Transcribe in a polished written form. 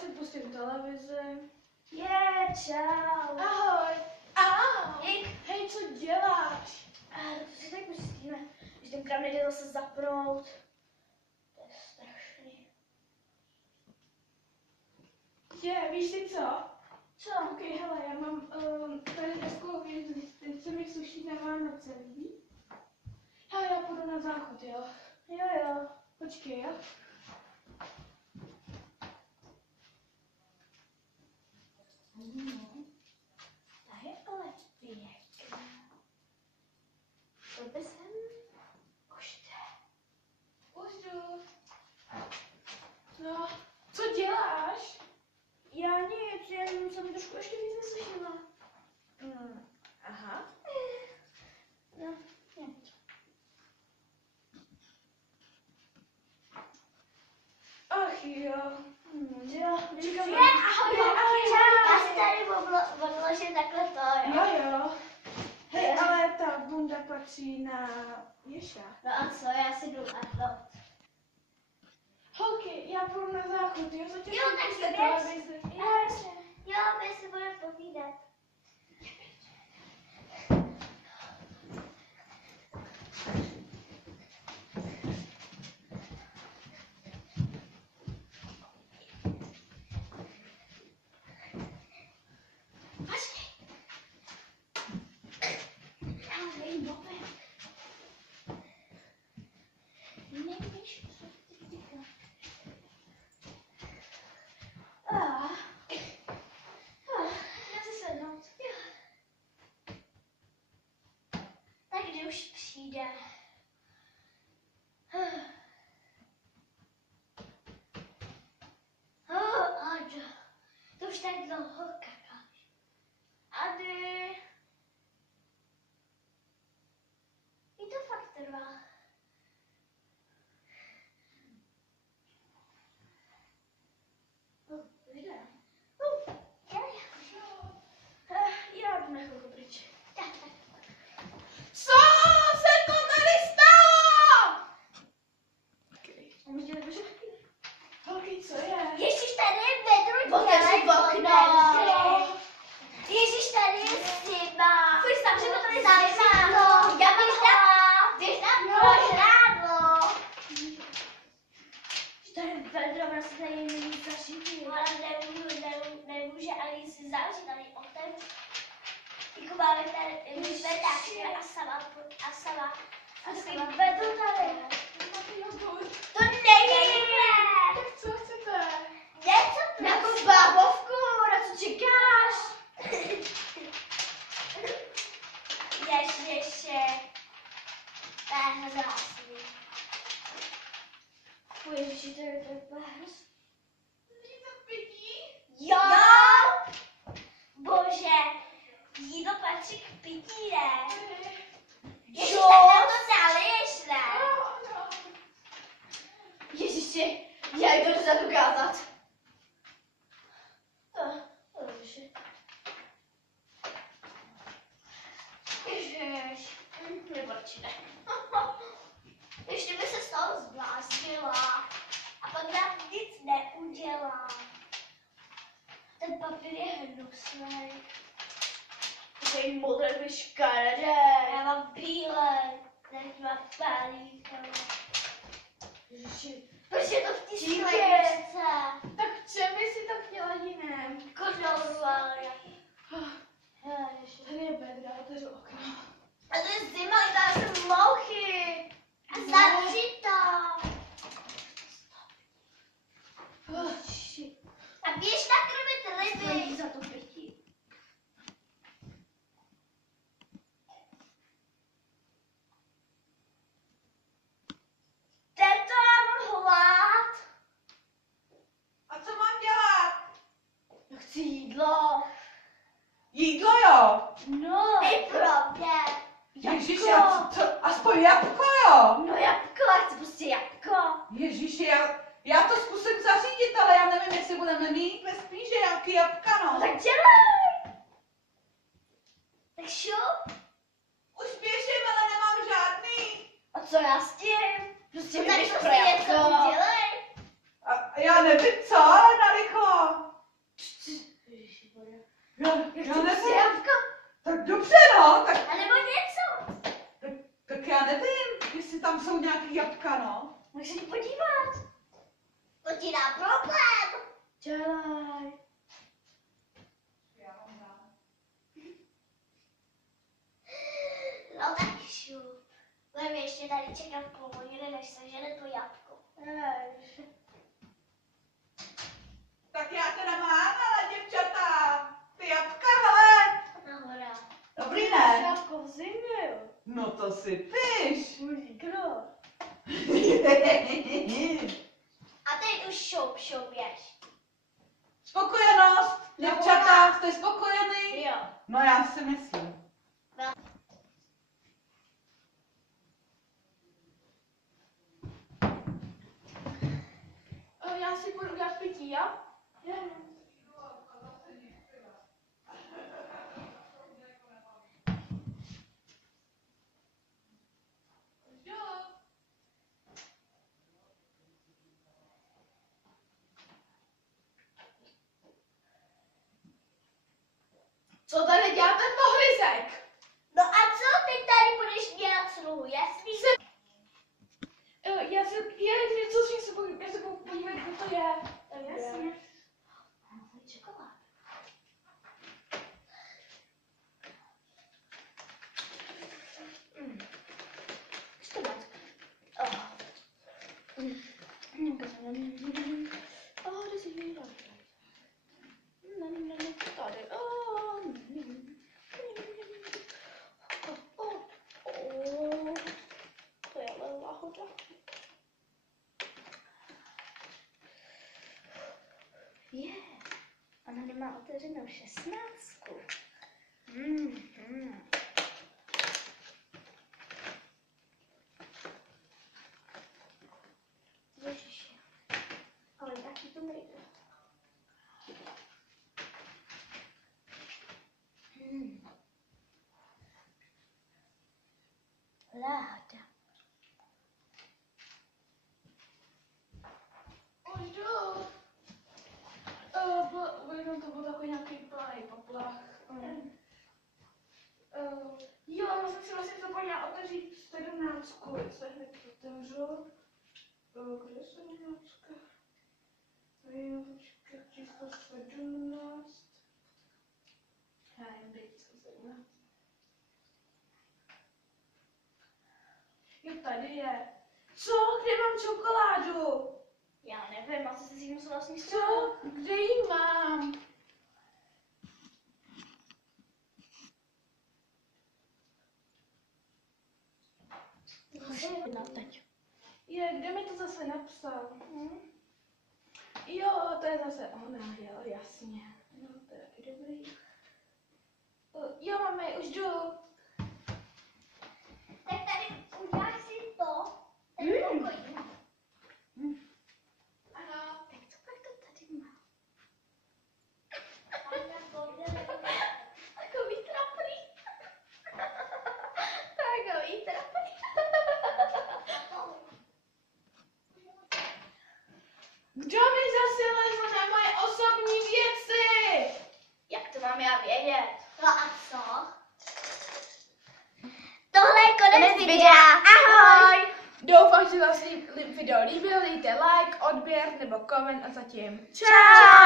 asi pustím televizi. Čau. Ahoj. Ahoj. Hej, co děláš? To si tak pustíme, že ten krám nejde zase zapnout. To je strašný. Víš si co? Co? Ok, hele, já mám tady takovou věc, teď se mi suší na Vánoce, víš? Hele, já půjdu na záchod, jo? Jo. Počkej, jo? Ta je ale pěkná. To by sem už jde. Už jdu. No, co děláš? Já nic, jenom jsem trošku ještě víc neslyšela. Aha. No, nic. Ach jo. Jo, Říkám, ahoj. čau. Já si tady odložím takhle to, jo. Jo. Hej, ale ta bunda patří na Ješa. No a co, já si jdu na to. Holky, já půjdu na záchod, jo? Zatím Jo, tak pustit běž. televizi. Jo, my si budeme povídat. Takže už přijde. Ado, to už tak dlouho kakáš. Ady. I to fakt trvá. Už jde. Já jdu na chvilku pryč. Tak. Co se to tady stalo? Okay. Můžeme běžet? Holky, co je? Ježíš, tady je vedro. Otevři okno. Ježíš, tady je zima. Fuj, sám, že to tady zima. Já mám jdeš na požrádlo. Tady je vedro, vlastně tady není zašitý. Ale nemůže ani si zavřít, tady otevřít. Jako máme tady zvedáčky a sama. A takový vedro tady. To není. Tak co chcete? Něco jako bábovku, na co čekáš? Ježiši. To je hrozný. Fuj, ježiši, to je hrozný. Jo! Bože, jídlo patří k pití, ne? Ježiš, tak nám to zaliješ, ne? Ježiši, já jdu dozadu kázat. Ježiši. Ježiš, neborčí, ne? Ještě by se z toho zbláznila a pak nám nic neudělá. Ten papír je hnusný. Takový modrý škaredý. Já mám bílej. Teď mám pálíka. Ježiši. Proč je to v té skleničce? Tak v čem by si to chtěla jiném? Kožolu, ale já. Ježiši. Tady je bedra, otevřu okno. A to je zima, tam jsou mouchy. A zavři to. Ježiši. A běž nakrmit ryby. Za to pití. Tento, já mám hlad. A co mám dělat? No chci jídlo. Jídlo, jo? No. I pro mě. Ježiši, a co, aspoň jabko, jo? No jabko, já chci prostě jabko. Ježiši, já to zkusím zařídit, ale já nevím, jestli budeme mít ve spíže jaký jabka, No no. tak dělej. Tak šup. Už běžím, ale nemám žádný. A co já s tím? Prostě No tady tak prostě pro něco jabko. udělej. A já nevím co, ale narychlo. problém. Dělaj. No tak šup. Budeme ještě tady čekat půl hodiny, než se žene to jabko. Tak já teda mám, ale děvčata, ty jabka, hele. Nahoda. Dobrý ne? Jabko v zimě, jo. No to si piš. Můj kdo? A teď už šup, běž. Spokojenost, děvčata, jste spokojený? Jo. No já si myslím. Já si budu udělat pití, jo? Jo. Co tady dělá ten pohryzek? No a co ty tady budeš dělat sluhu, jasný? Já se budu podívat, kdo to je. Jasně. Čokolád. Co to má? Kde jsi vyjela? Tady. To je ale lahoda. Ona nemá otevřenou 16. Ježiši. Ale taky to nejde. Láda. Už jdu. Jenom to byl takový nějaký plný poplach. Jo, já jsem si vlastně zapomněla otevřít 17, jestli hned otevřu. Kde je 17? Tady je číslo 17. Já nevím, kde je číslo 17. Jo, tady je. Co? Kde mám čokoládu? Já nevím, asi jsi si musela sníst. Co? Kde ji mám? No teď. Kde mi to zase napsal? Jo, to je zase ona, jo, jasně. No, to je taky dobrý. Jo, mami, už jdu. Tak tady uděláš si to, ten pokoj. Ano. Tak co pak to tady má? Takový trapný. Takový trapný. Kdo mi zase lezl na moje osobní věci? Jak to mám já vědět? No a co? Tohle je konec videa. Ahoj! Doufám, že vás video líbil, dejte like, odběr nebo koment a zatím. Čau!